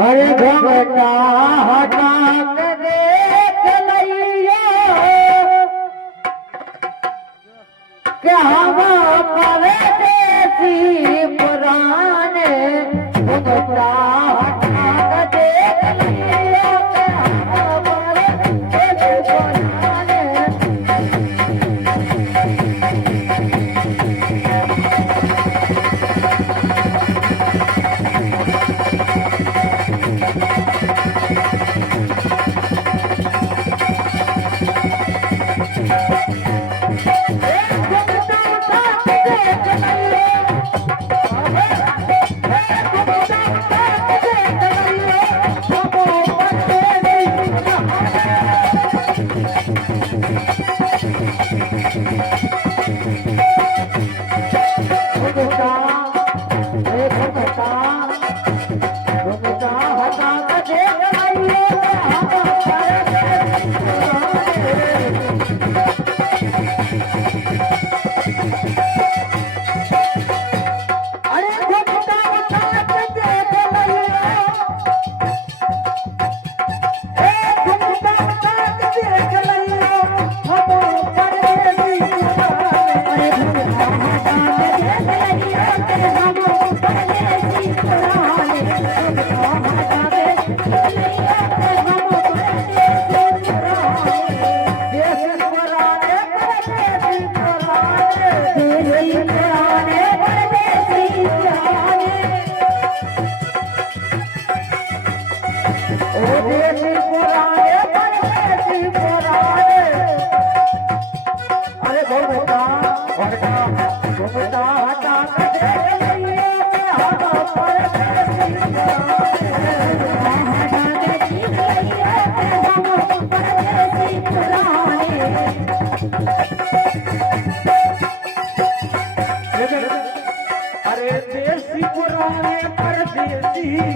अरे घूमता हटा के देख लइयो कि हम परदेसी पुराने घूमता हटा के देख लइयो कि हम परदेसी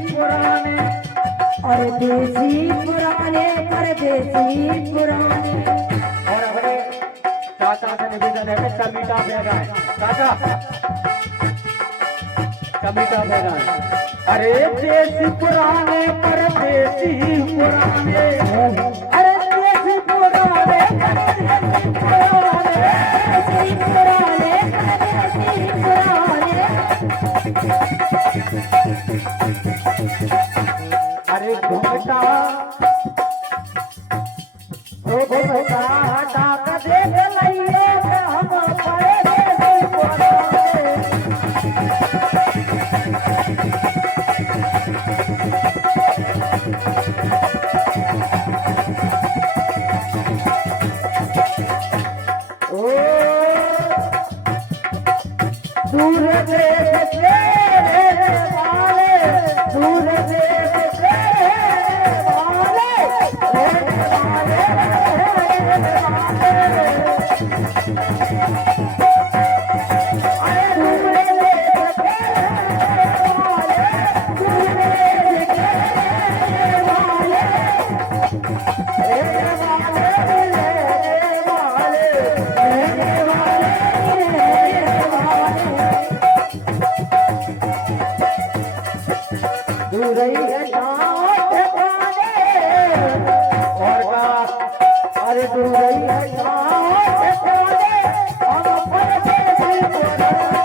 पुराने और देसी पुराने परदेसी पुराने। और हमारे चाचा से निवेदन है कि कमीटा बेगाए चाचा कमीटा बेगाए। अरे देसी पुराने परदेसी पुराने अरे देसी पुराने परदेसी पुराने देसी पुराने परदेसी पुराने। अरे घूमता घूमता हटा के देख लइयो कि हम परदेसी पुराने। ओ दूर देश के रहने वाले, दूर देश के रहने वाले, रहने वाले, रहने वाले। अरे दूर देश के रहने वाले, दूर देश के रहने वाले, रहने वाले, रहने वाले, रहने वाले, रहने वाले। दूरई है साथ पाने और का अरे दूरई है साथ पाने हम परदेसी पुराने।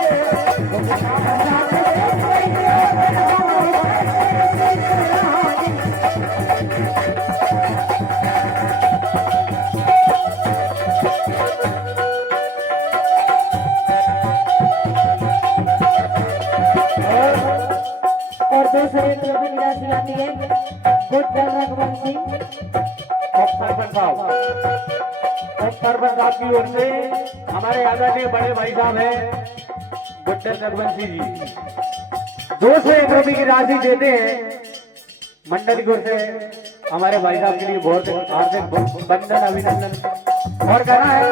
और दूसरे ट्रॉफी की राशि आती है गुड्डा रघुवंशी सरपंच साहब की ओर से हमारे आदरणीय बड़े भाई साहब हैं गुड्डन रघुवंशी जी 201 रुपये की राशि देते हैं मंडल की ओर से हमारे भाई साहब के लिए बहुत हार्दिक बंधन अभिनंदन। और कहना है और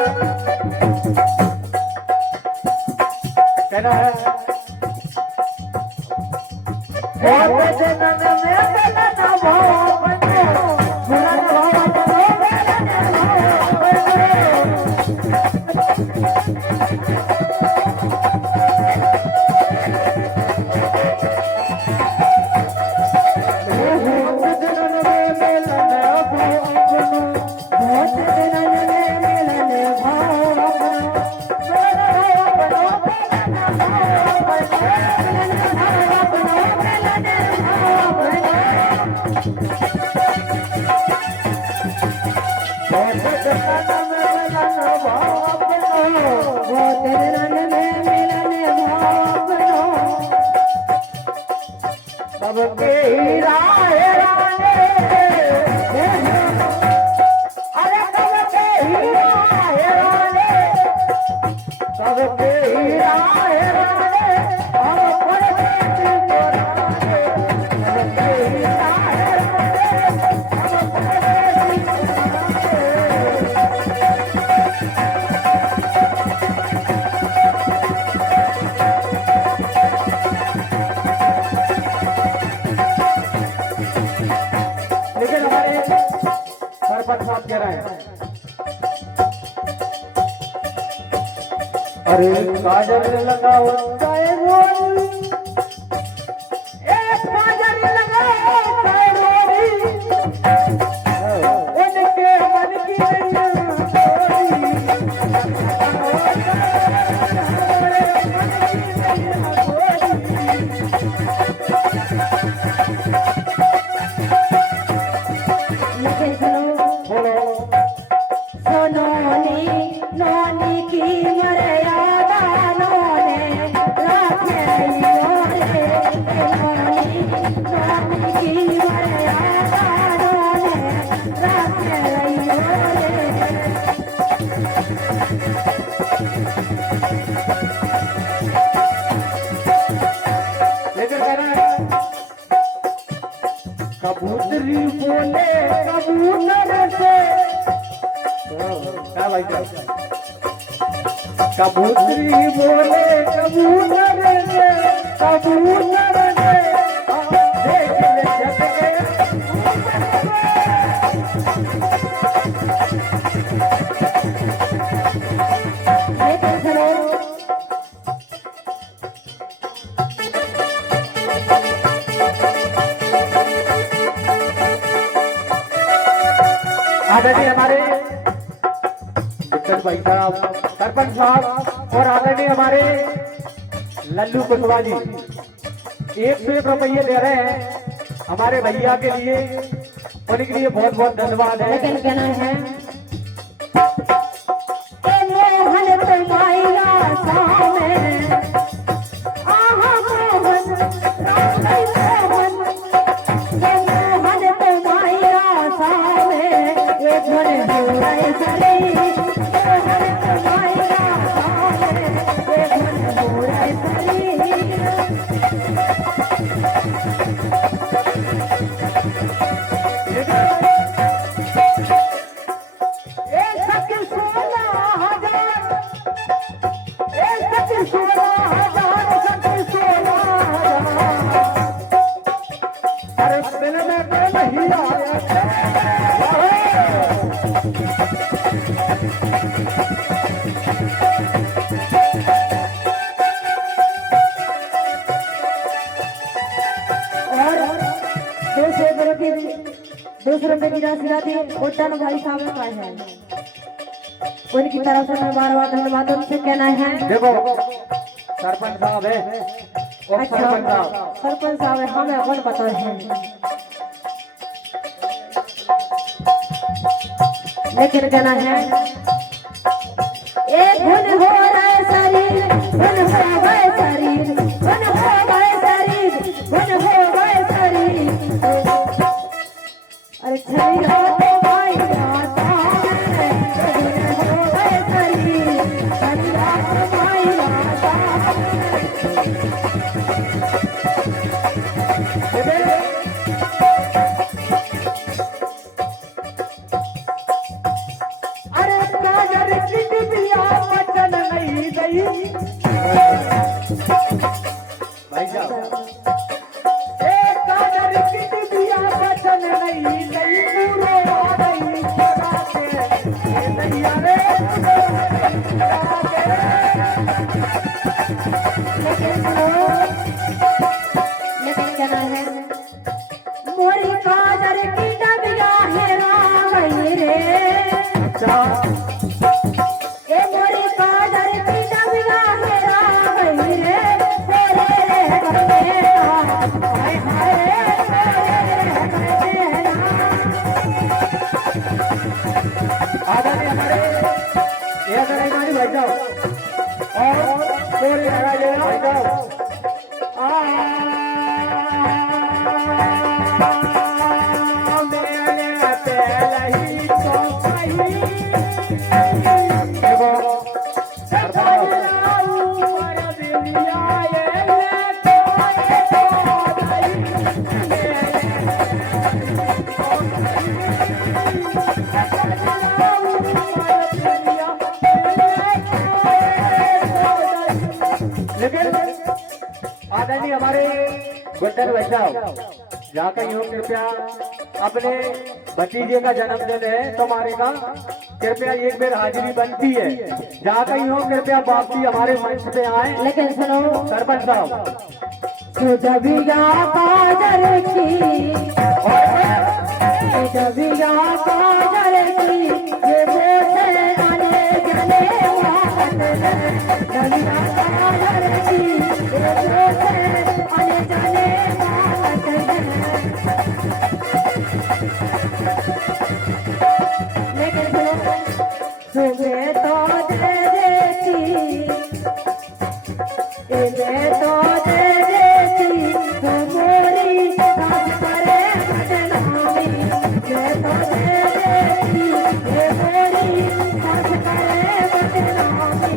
वो तेरे रंग में मिलन भावनो सबके हीरा है राने, अरे सबके हीरा है राने, सबके हीरा है राने, हम परदेश को राने, सबके हीरा है राने, हम परदेश लेकिन हमारे सरपंच साहब कह रहे हैं, अरे काजल लगा होता है रोरी, एक काजल लगा होता है रोरी, उनके मन की लेकिन सुनो बोलो सोनोनी नोनी की मर्यादा नोने रखे रे नोनी नोनी की मर्यादा नोने रखे रे लेकिन कह रहे हैं कबूतरी बोले कबूतर से, क्या भाई क्या कबूतरी बोले कबूतर से, कबूतर से देख ले छत के लेकिन सुनो आदरणीय हमारे विक्टर भाई साहब, सरपंच साहब और आदरणीय हमारे लल्लू कुशवाहा जी 101 रुपये दे रहे हैं हमारे भैया के लिए, उनके लिए बहुत बहुत धन्यवाद है। लेकिन कहना है ए मोहन तुम्हारा सामे आहा मोहन राम मोहन ए मोहन तुम्हारा सामे एक मन बुराई सरी मोहन तुम्हारा सामे एक मन बुराई सरी दूसरों पे की राशि आती उट्टन भाई साहब का है, उनकी तरफ से मैं बार बार धन्यवाद उनसे कहना है। देखो सरपंच साहब है और अच्छा सरपंच साहब, सरपंच साहब हमें अपन पता है, लेकिन कहना है एक धुन हो रहा शरीर धुन हो गए शरीर धुन हो गए शरीर धुन हो गए शरीर अरे शरीर हो तो भाई माता धुन हो गए शरीर शरीर हो भाई माता अरे काजल की बिटिया बचन नहीं गई भाई साहब, एक काजल की बिटिया बचन नहीं गई, पूरे आ गई छोड़ा के ये नैया रे छोड़ा के। लेकिन कहना है मोरी काजर की डबिया हेरा गई रे अच्छा ए मोरी काजर की डबिया हेरा गई रे तेरे रे बनेना हाय हाय तेरे रे बनेना भाई साहब और पूरी लगा लेना भाई साहब। लेकिन आदरणीय हमारे गुड्डन भाई साहब जहाँ कहीं हो कृपया अपने भतीजे का जन्मदिन है तुम्हारे का कृपया एक बार हाजिरी बनती है। जहाँ कहीं हो कृपया वापसी हमारे मंच पे आए। लेकिन सुनो सरपंच साहब सुजबिया काजल की सुजबिया काजल की ये मोटे आने जले मोहन सुजबिया काजल की ये मोटे आने जले मोहन। लेकिन सुनो सुबह तो दे देती इन्हें तो दे देती तो मोरी साथ करे बदनामी। मैं तो दे देती ये मोरी साथ करे बदनामी।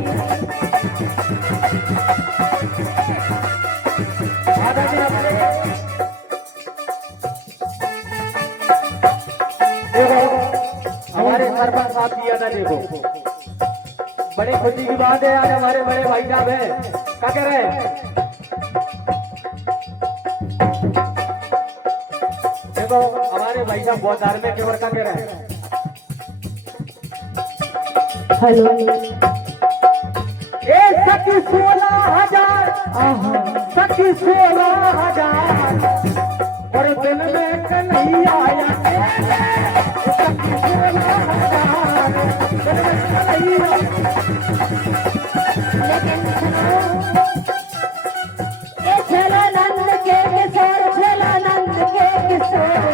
आदरणीय हमारे सरपंच साहब की अदा देखो बड़ी खुशी की बात है। आज हमारे बड़े भाई साहब है क्या कह रहे हैं देखो हमारे भाई साहब बहुत धार्मिक है और क्या कह रहे हैं। हेलो ए सखी 16,000 सखी 16,000 और दिन में कन्हैया आया सखी 16,000 दिन में कन्हैया। लेकिन सुनो ये छला नंद के किशोर छला नंद के किशोर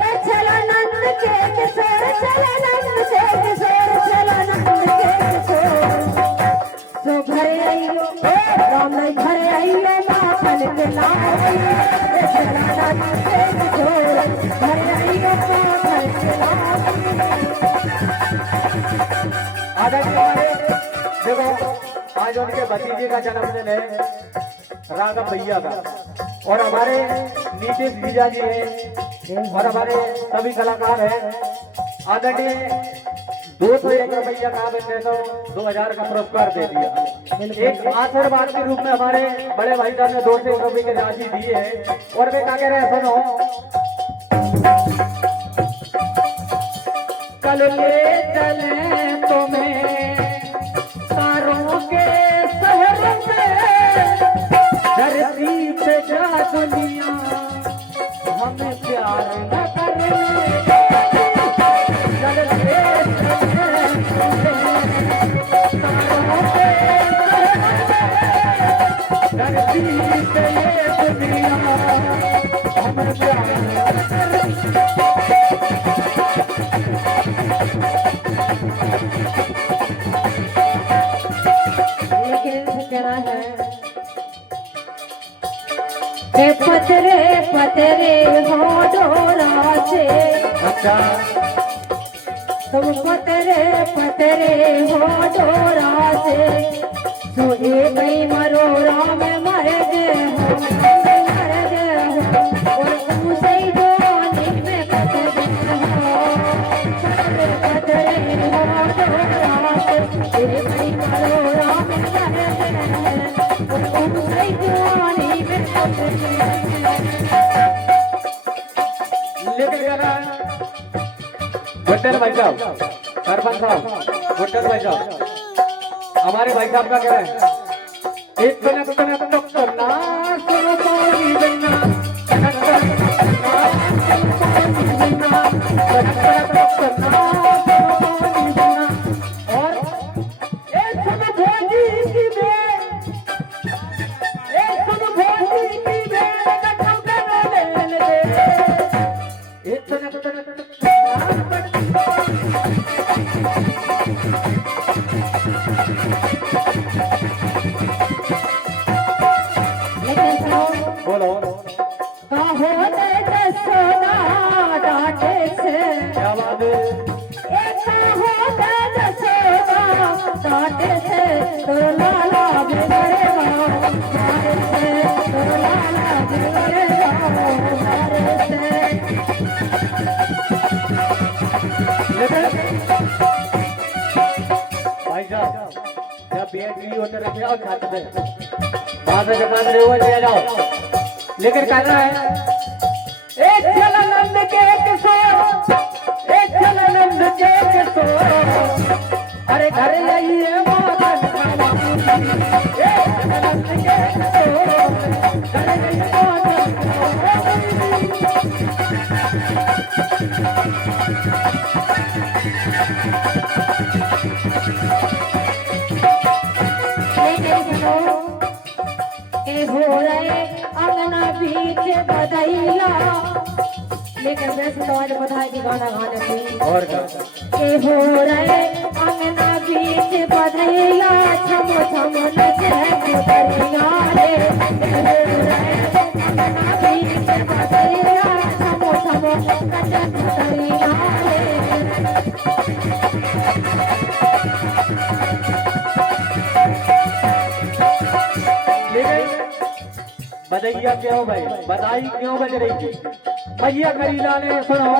ये छला नंद के किशोर छला नंद के किशोर छला नंद के किशोर तो भरे आइयो राम नहीं भरे आइयो माखन के लाओ ये छला नंद के किशोर भरे आइयो माखन के लाओ। आदरणीय हमारे देखो आज उनके भतीजे का जन्मदिन है राघव भैया का और हमारे नीतीश भैया जी हैं और हमारे सभी कलाकार हैं। आदरणीय 201 रुपया का मैंने तो 2000 का पुरस्कार दे दिया। एक आशीर्वाद के रूप में हमारे बड़े भाई साहब ने 200 रुपये की राशि दी है और वे क्या कह रहे हैं सुनो। कल ले चले तुम्हें तारों के शहर में धरती पे जा दुनिया हमें प्यार न करने। कल ले चले तुम्हें तारों के शहर में धरती पे ये दुनिया हमें प्यार न करने। पतरे पतरे हो डोरा से अच्छा तुम पतरे पतरे हो डोरा से तो एक ही मरोरा में मर गए हो और उसे जवानी में पतरे हो पतरे हो डोरा से एक ही मरोरा में मर गए और उसे जवानी में पतरे। गुड्डन भाई साहब सरपंच साहब गुड्डन भाई साहब हमारे भाई साहब का कह रहे हैं एक काटे से तो लाला बिगड़ेगा मारे से तो लाला बिगड़ेगा मारे से। लेकिन भाई साहब जब बेटी होते रहते और खाते थे वहां से जगह रहे हुए ले जाओ, लेकिन कहना है एक चलानंद के किशोर, एक चलानंद के किशोर, अरे घर आइए मदन खाना, एक चलानंद के किशोर, घर आइए मदन हो रहे अंगना बीच बधैया, लेकिन वैसे तो आज बधाई की गाना गाने थे और का हो रहे अंगना बीच बधैया छम छम नचे गुदरिया रे हो रहे अंगना बीच बधैया छम छम नचे गुदरिया रे। बधैया क्यों भाई, बधाई क्यों बज रही थी भैया करीला ने सुनो,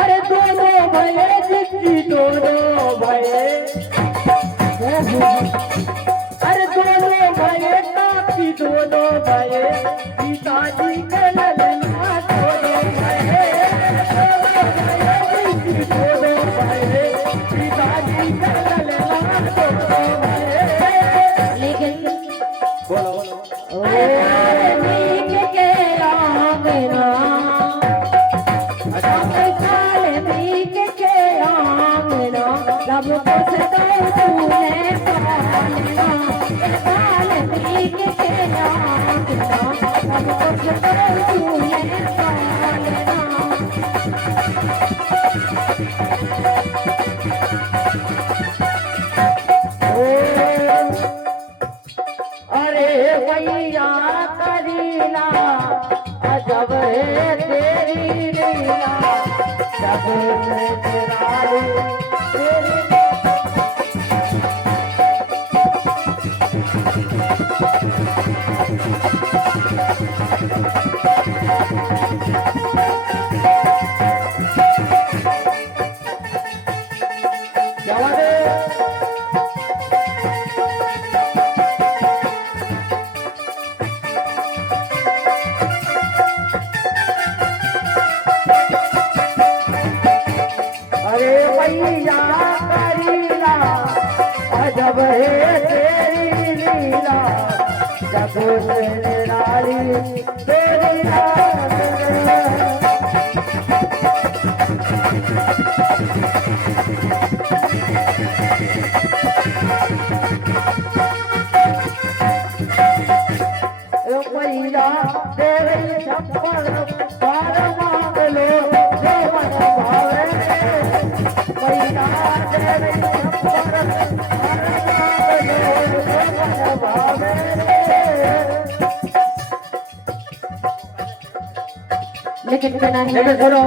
अरे दोनों भये जिसकी दोनों भये, अरे दोनों भये काफी दोनों भये, पिताजी के ललना दोनों भये, दोनों भये पिताजी के ललना दोनों भये। लेकिन बोलो वाल्मीकि के आंगना, वाल्मीकि के आंगना, सबको सताओ तूने पालना, वाल्मीकि के आंगना, सबको सताओ तूने पालना। अरे भैया करीला अजब है तेरी लीला, जब से निराली तेरी क्या बात है? अरे भैया करीला अजब है तेरी लीला, जब से निराली तेरी लीला। भैया तेरे छप्पर पार मांग लो जो मन भावे, भैया तेरे छप्पर पार मांग लो जो मन भावे। लेकिन बिना लेकिन सुनो